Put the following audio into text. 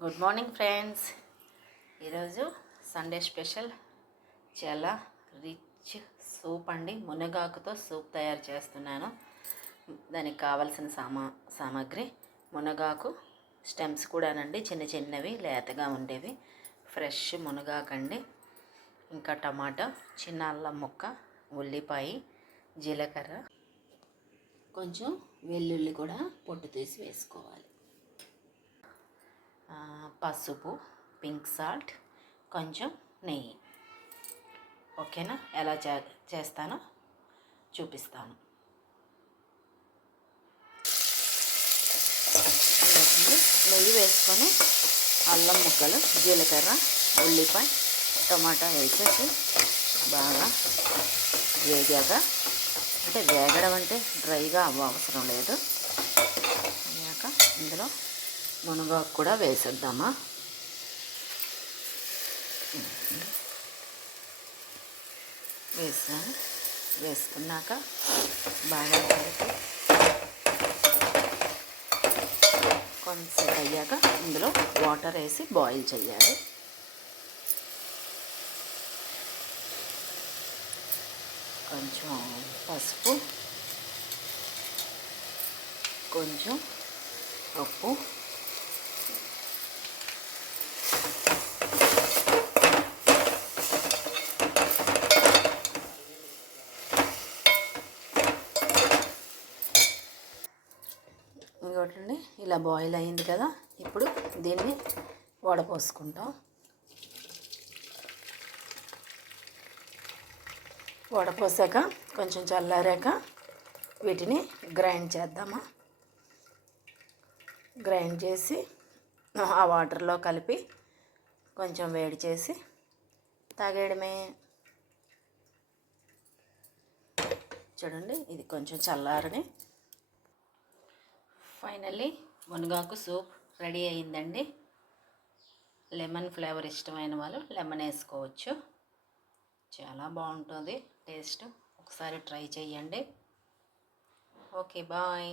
Good morning friends. ఈరోజు Sunday special చాలా rich soup అండి. మునగాకుతో సూప్ తయారు చేస్తున్నాను. దానికి కావాల్సిన సామాగ్రి మునగాకు స్టెమ్స్ కూడానండి, చిన్న చిన్నవి లేతగా ఉండేవి, ఫ్రెష్ మునగాకు అండి. ఇంకా టమాటా, చిన్న అల్లం ముక్క, ఉల్లిపాయ, జీలకర్ర, కొంచెం వెల్లుల్లి కూడా పొట్టు తీసి వేసుకోవాలి. పసుపు, పింక్ సాల్ట్, కొంచెం నెయ్యి. ఓకేనా? ఎలా చేస్తానో చూపిస్తాను. నెయ్యి వేసుకొని అల్లం ముక్కలు, జీలకర్ర, ఉల్లిపాయ, టమాటా వేసేసి బాగా వేగాక, అంటే వేగడం అంటే డ్రైగా అవసరం లేదు. అయ్యాక ఇందులో మునగాకు కూడా వేసేద్దామా. వేసుకున్నాక బాగా కలిపి కొంచెం అయ్యాక ఇందులో వాటర్ వేసి బాయిల్ చేయాలి. కొంచెం పసుపు, కొంచెం ఉప్పు, ఇంకోటండి. ఇలా బాయిల్ అయింది కదా, ఇప్పుడు దీన్ని వడపోసుకుంటాం. వడపోసాక కొంచెం చల్లారాక వీటిని గ్రైండ్ చేద్దామా. గ్రైండ్ చేసి ఆ వాటర్లో కలిపి కొంచెం వేడి చేసి తాగేయడమే. చూడండి, ఇది కొంచెం చల్లారని ఫైనల్లీ మునగాకు సూప్ రెడీ అయిందండి. లెమన్ ఫ్లేవర్ ఇష్టమైన వాళ్ళు లెమన్ వేసుకోవచ్చు. చాలా బాగుంటుంది టేస్ట్. ఒకసారి ట్రై చేయండి. Okay, bye.